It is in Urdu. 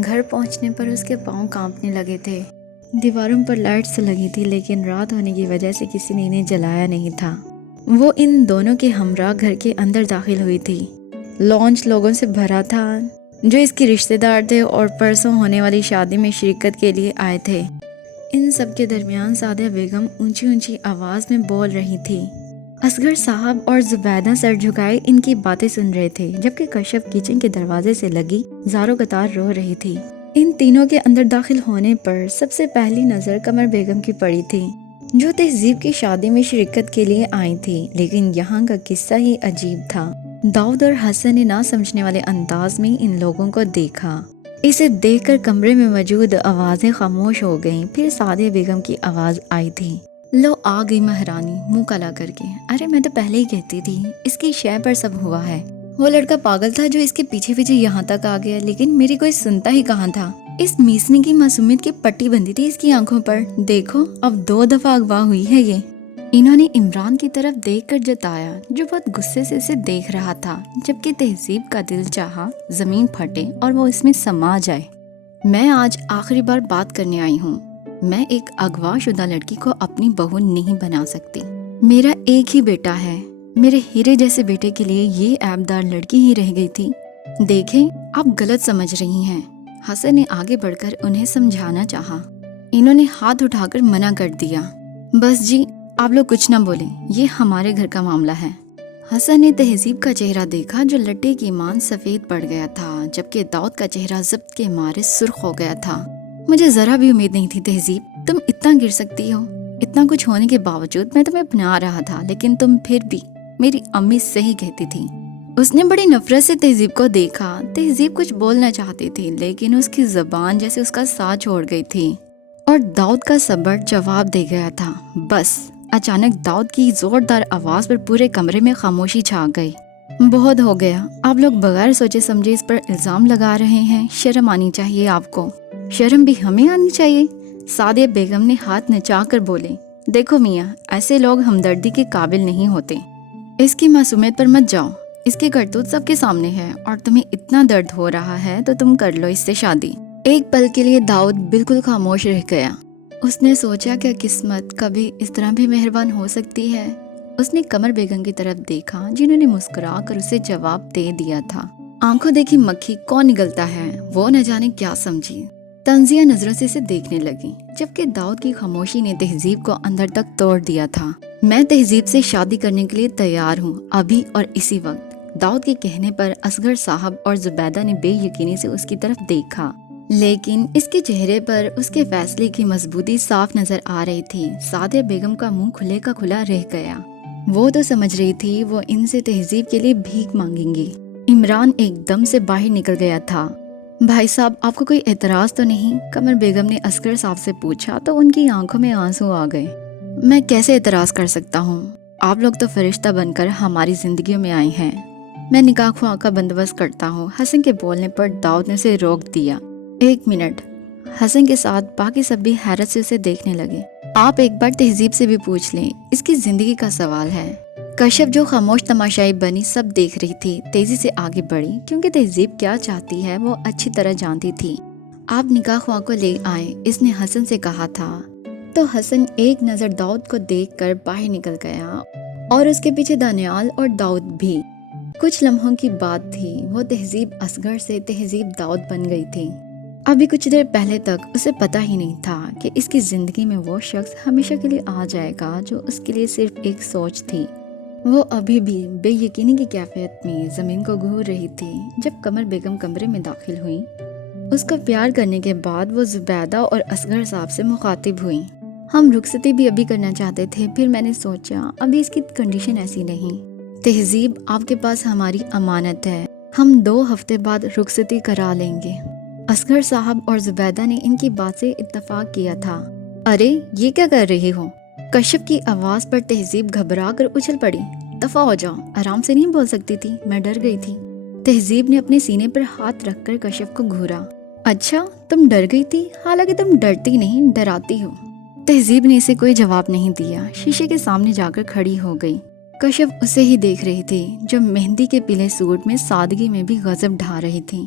گھر پہنچنے پر اس کے پاؤں کانپنے لگے تھے۔ دیواروں پر لائٹس لگی تھی لیکن رات ہونے کی وجہ سے کسی نے انہیں جلایا نہیں تھا۔ وہ ان دونوں کے ہمراہ گھر کے اندر داخل ہوئی تھی۔ لانچ لوگوں سے بھرا تھا جو اس کی رشتہ دار تھے اور پرسوں ہونے والی شادی میں شرکت کے لیے آئے تھے۔ ان سب کے درمیان سعدیہ بیگم اونچی اونچی آواز میں بول رہی تھی۔ اصغر صاحب اور زبیدہ سر جھکائے ان کی باتیں سن رہے تھے، جبکہ کشف کچن کے دروازے سے لگی زاروں قطار رو رہی تھی۔ ان تینوں کے اندر داخل ہونے پر سب سے پہلی نظر قمر بیگم کی پڑی تھی، جو تہذیب کی شادی میں شرکت کے لیے آئی تھی۔ لیکن یہاں کا قصہ ہی عجیب تھا۔ داؤد اور حسن نے نہ سمجھنے والے انداز میں ان لوگوں کو دیکھا۔ اسے دیکھ کر کمرے میں موجود آوازیں خاموش ہو گئیں۔ پھر سعدیہ بیگم کی آواز آئی تھی، لو آ گئی مہرانی منہ کالا کر کے۔ ارے میں تو پہلے ہی کہتی تھی اس کی شے پر سب ہوا ہے۔ وہ لڑکا پاگل تھا جو اس کے پیچھے پیچھے یہاں تک آ گیا، لیکن میری کوئی سنتا ہی کہاں تھا۔ اس میسنی کی معصومیت کی پٹی بندھی تھی اس کی آنکھوں پر۔ دیکھو اب 2 دفعہ اغوا ہوئی ہے یہ۔ انہوں نے عمران کی طرف دیکھ کر جتایا، جو بہت غصے سے اسے دیکھ رہا تھا، جبکہ تہذیب کا دل چاہا زمین پھٹے اور وہ اس میں سما جائے۔ میں آج آخری بار بات کرنے آئی ہوں۔ میں ایک اغوا شدہ لڑکی کو اپنی بہو نہیں بنا سکتی۔ میرا ایک ہی بیٹا ہے۔ میرے ہیرے جیسے بیٹے کے لیے یہ عیبدار لڑکی ہی رہ گئی تھی۔ دیکھیں آپ غلط سمجھ رہی ہیں۔ حسن نے آگے بڑھ کر انہیں سمجھانا چاہا۔ انہوں نے ہاتھ اٹھا کر منع کر دیا۔ بس جی آپ لوگ کچھ نہ بولیں، یہ ہمارے گھر کا معاملہ ہے۔ حسن نے تہذیب کا چہرہ دیکھا جو لٹے کی مان سفید پڑ گیا تھا، جبکہ داؤد کا چہرہ ضبط کے مارے سرخ ہو گیا تھا۔ مجھے ذرا بھی امید نہیں تھی تہذیب، تم اتنا گر سکتی ہو۔ اتنا کچھ ہونے کے باوجود میں تمہیں اپنا رہا تھا، لیکن تم پھر بھی میری امی صحیح کہتی تھی۔ اس نے بڑی نفرت سے تہذیب کو دیکھا۔ تہذیب کچھ بولنا چاہتی تھی لیکن اس کی زبان جیسے اس کا ساتھ چھوڑ گئی تھی، اور داؤد کا صبر جواب دے گیا تھا۔ بس اچانک داؤد کی زوردار آواز پر پورے کمرے میں خاموشی چھا گئی۔ بہت ہو گیا، آپ لوگ بغیر سوچے سمجھے اس پر الزام لگا رہے ہیں۔ شرم آنی چاہیے آپ کو۔ شرم بھی ہمیں آنی چاہیے، سعدیہ بیگم نے ہاتھ نچا کر بولے۔ دیکھو میاں، ایسے لوگ ہمدردی کے قابل نہیں ہوتے۔ اس کی معصومیت پر مت جاؤ، اس کی کرتوت سب کے سامنے ہے، اور تمہیں اتنا درد ہو رہا ہے تو تم کر لو اس سے شادی۔ ایک پل کے لیے داؤد بالکل خاموش رہ گیا۔ اس نے سوچا کہ قسمت کبھی اس طرح بھی مہربان ہو سکتی ہے۔ اس نے قمر بیگم کی طرف دیکھا جنہوں نے مسکرا کر اسے جواب دے دیا تھا۔ آنکھوں دیکھی مکھی کون نگلتا ہے، وہ نہ جانے کیا سمجھی۔ تنزیہ نظروں سے اسے دیکھنے لگی، جبکہ داؤد کی خاموشی نے تہذیب کو اندر تک توڑ دیا تھا۔ میں تہذیب سے شادی کرنے کے لیے تیار ہوں، ابھی اور اسی وقت۔ داؤد کے کہنے پر اصغر صاحب اور زبیدہ نے بے یقینی سے اس کی طرف دیکھا، لیکن اس کے چہرے پر اس کے فیصلے کی مضبوطی صاف نظر آ رہی تھی۔ سعدیہ بیگم کا منہ کھلے کا کھلا رہ گیا۔ وہ تو سمجھ رہی تھی وہ ان سے تہذیب کے لیے بھیک مانگیں گی۔ عمران ایک دم سے باہر نکل گیا تھا۔ بھائی صاحب آپ کو کوئی اعتراض تو نہیں؟ قمر بیگم نے اصغر صاحب سے پوچھا تو ان کی آنکھوں میں آنسو آ گئے۔ میں کیسے اعتراض کر سکتا ہوں؟ آپ لوگ تو فرشتہ بن کر ہماری زندگیوں میں آئے ہیں۔ میں نکاح خواہ کا بندوبست کرتا ہوں۔ حسن کے بولنے پر داؤد نے اسے روک دیا۔ ایک منٹ۔ حسن کے ساتھ باقی سب بھی حیرت سے اسے دیکھنے لگے۔ آپ ایک بار تہذیب سے بھی پوچھ لیں، اس کی زندگی کا سوال ہے۔ کشف جو خاموش تماشائی بنی سب دیکھ رہی تھی تیزی سے آگے بڑھی، کیونکہ تہذیب کیا چاہتی ہے وہ اچھی طرح جانتی تھی۔ آپ نکاح خواہ کو لے آئے، اس نے حسن سے کہا تھا۔ تو حسن ایک نظر داؤد کو دیکھ کر باہر نکل گیا، اور اس کے پیچھے دانیال اور داؤد بھی۔ کچھ لمحوں کی بات تھی، وہ تہذیب اصغر سے تہذیب داؤد بن گئی تھی۔ ابھی کچھ دیر پہلے تک اسے پتا ہی نہیں تھا کہ اس کی زندگی میں وہ شخص ہمیشہ کے لیے آ جائے گا جو اس کے لیے صرف ایک سوچ تھی۔ وہ ابھی بھی بے یقینی کی کیفیت میں زمین کو گھور رہی تھی جب قمر بیگم کمرے میں داخل ہوئی۔ اس کو پیار کرنے کے بعد وہ زبیدہ اور اصغر صاحب سے مخاطب ہوئی۔ ہم رخصتی بھی ابھی کرنا چاہتے تھے، پھر میں نے سوچا ابھی اس کی کنڈیشن ایسی نہیں۔ تہذیب آپ کے پاس ہماری امانت ہے، ہم 2 ہفتے بعد رخصتی کرا لیں گے۔ اصغر صاحب اور زبیدہ نے ان کی بات سے اتفاق کیا تھا۔ ارے یہ کیا کر رہی ہو؟ کشف کی آواز پر تہذیب گھبرا کر اچھل پڑی۔ دفع ہو جاؤ، آرام سے نہیں بول سکتی تھی؟ میں ڈر گئی تھی۔ تہذیب نے اپنے سینے پر ہاتھ رکھ کر کشف کو گھورا۔ اچھا تم ڈر گئی تھی؟ حالانکہ تم ڈرتی نہیں، ڈراتی ہو۔ تہذیب نے اسے کوئی جواب نہیں دیا، شیشے کے سامنے جا کر کھڑی ہو گئی۔ کشف اسے ہی دیکھ رہی تھی جو مہندی کے پیلے سوٹ میں سادگی میں بھی غضب ڈھا رہی تھی۔